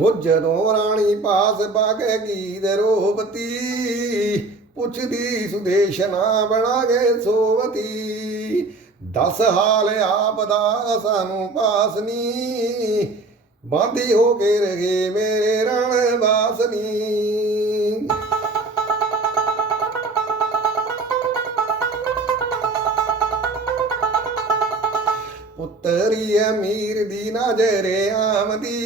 ਉਹ ਜਦੋਂ ਰਾਣੀ ਪਾਸ ਬਾਗੇਗੀ ਦਰੋਬਤੀ ਪੁੱਛਦੀ ਸੁਦੇਸ਼ਨਾ ਬਣਾ ਗਏ ਸੋਵਤੀ। ਦਸ ਹਾਲ ਆਪ ਦਾ ਸਾਨੂੰ ਪਾਸਨੀ ਬਾਂਦੀ ਹੋ ਕੇ ਰਗੇ ਮੇਰੇ ਰਣ ਵਾਸਨੀ ਪੁੱਤਰੀ ਅਮੀਰ ਦੀ ਨਜ਼ਰ ਆਮਦੀ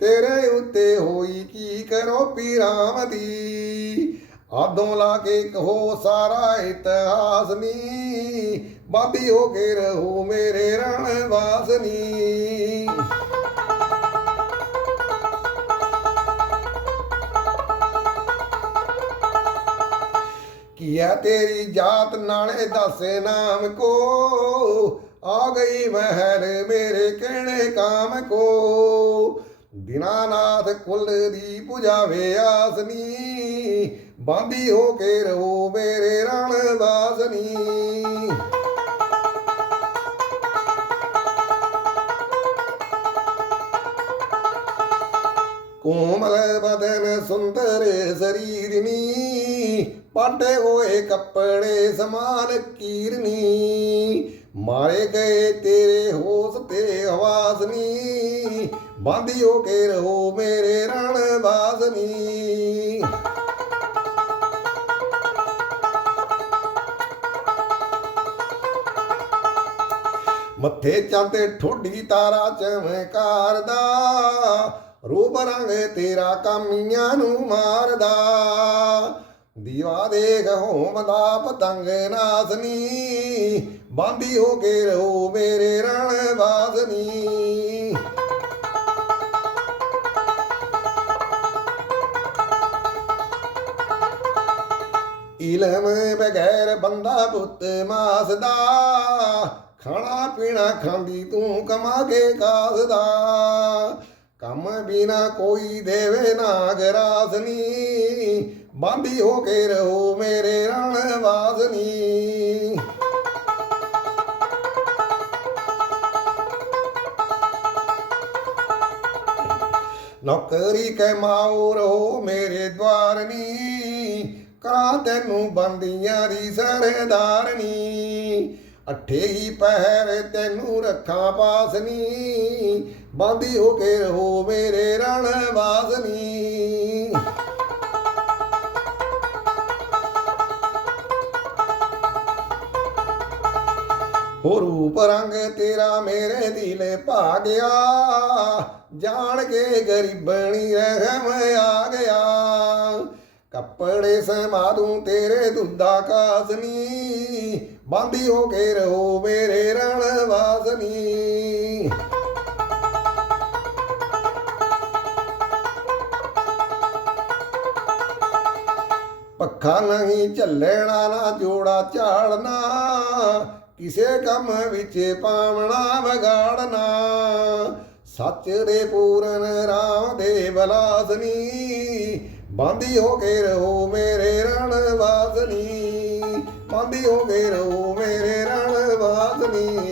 ਤੇਰੇ ਉੱਤੇ ਹੋਈ ਕੀ ਕਰੋ ਪੀਰਾਮ ਦੀ? ਆਦੋਂ ਲਾ ਕੇ ਕਹੋ, ਸਾਰਾ ਇਤਿਹਾਸ ਨੀ। ਬਾਦੀ ਹੋ ਕੇ ਰਹੋ ਮੇਰੇ ਰਣ ਵਾਸਨੀ ਕੀਆ ਤੇਰੀ ਜਾਤ ਨਾਲੇ ਦੱਸੇ ਨਾਮ ਕੋ? ਆ ਗਈ ਮਹਿਰ ਮੇਰੇ ਕਹਿਣੇ ਕਾਮ ਕੋ? ਦਿਨਾਨਾਥ ਕੁਲ ਦੀ ਪੁਜਾਵੇ ਆਸਨੀ, ਬਾਂਦੀ ਹੋ ਕੇ ਰਹੋ ਮੇਰੇ ਰਣ ਵਾਸਨੀ। ਕੋਮਲ ਬਦਨ ਸੁੰਦਰ ਸਰੀਰਨੀ ਪਾਟੇ ਹੋਏ ਕੱਪੜੇ ਸਮਾਨ ਕੀਰਨੀ, ਮਾਰੇ ਗਏ ਤੇਰੇ ਹੋਸ ਤੇ ਆਵਾਜ਼ਨੀ ਬਾਂਦੀ ਹੋ ਕੇ ਰਹੋ ਮੇਰੇ ਰਣ ਵਾਸਨੀ ਮੱਥੇ ਚੰਦ ਠੋਡੀ ਤਾਰਾ ਚਮਕਾਰ ਦਾ ਰੂਪ ਰੰਗ ਤੇਰਾ ਕਾਮੀਆਂ ਨੂੰ ਮਾਰਦਾ ਦੀਵਾ ਦੇਖ ਹੋਮਦਾ ਪਤੰਗ ਨਾਸਨੀ ਬਾਂਦੀ ਹੋ ਕੇ ਰਹੋ ਮੇਰੇ ਰਣ ਵਾਸਨੀ ਇਲਮ ਬਗੈਰ ਬੰਦਾ ਪੁੱਤ ਮਾਸਦਾ। ਖਾਣਾ ਪੀਣਾ ਖਾਂਦੀ ਤੂੰ ਕਮਾ ਕੇ ਕਾਸਦਾ। ਕੰਮ ਬਿਨਾ ਕੋਈ ਦੇਵੇ ਨਾ ਗਰਾਸਨੀ ਬਾਂਦੀ ਹੋ ਕੇ ਰਹੋ ਮੇਰੇ ਰਣ ਵਾਸਨੀ। ਨੌਕਰੀ ਕੈ ਮਾਉ ਰਹੋ ਮੇਰੇ ਦਵਾਰਨੀ। ਕਰਾਂ ਤੈਨੂੰ ਬੰਦੀਆਂ ਦੀ ਸਰਦਾਰਨੀ। ਅੱਠੇ ਹੀ ਪਹਿਰ ਤੈਨੂੰ ਰੱਖਾਂ ਪਾਸਨੀ। ਬਾਂਦੀ ਹੋ ਕੇ ਰਹੋ ਮੇਰੇ ਰਣ ਵਾਸਨੀ ਹੋ ਰੂਪ ਰੰਗ ਤੇਰਾ ਮੇਰੇ ਦਿਲੇ ਭਾ ਗਿਆ ਜਾਣ ਕੇ ਗਰੀਬਣੀ ਰਹਿਮ ਆ। ਕੱਪੜੇ ਸਮਾਦੂ ਤੇਰੇ ਦੁੱਧਾ ਕਾਸਨੀ, ਬਾਂਦੀ ਹੋ ਕੇ ਰਹੋ ਮੇਰੇ ਰਣ ਵਾਸਨੀ। ਪੱਖਾ ਨਹੀਂ ਝੱਲਣਾ, ਨਾ ਜੋੜਾ ਝਾੜਨਾ, ਕਿਸੇ ਕੰਮ ਵਿੱਚ ਪਾਵਣਾ ਵਿਗਾੜਨਾ। ਸੱਚ ਦੇ ਪੂਰਨ ਰਾਮ ਦੇ ਬਲਾਸਨੀ ਬਾਂਦੀ ਹੋ ਕੇ ਰਹੋ ਮੇਰੇ ਰਣ ਵਾਸਨੀ ਬਾਂਦੀ ਹੋ ਕੇ ਰਹੋ ਮੇਰੇ ਰਣ ਵਾਸਨੀ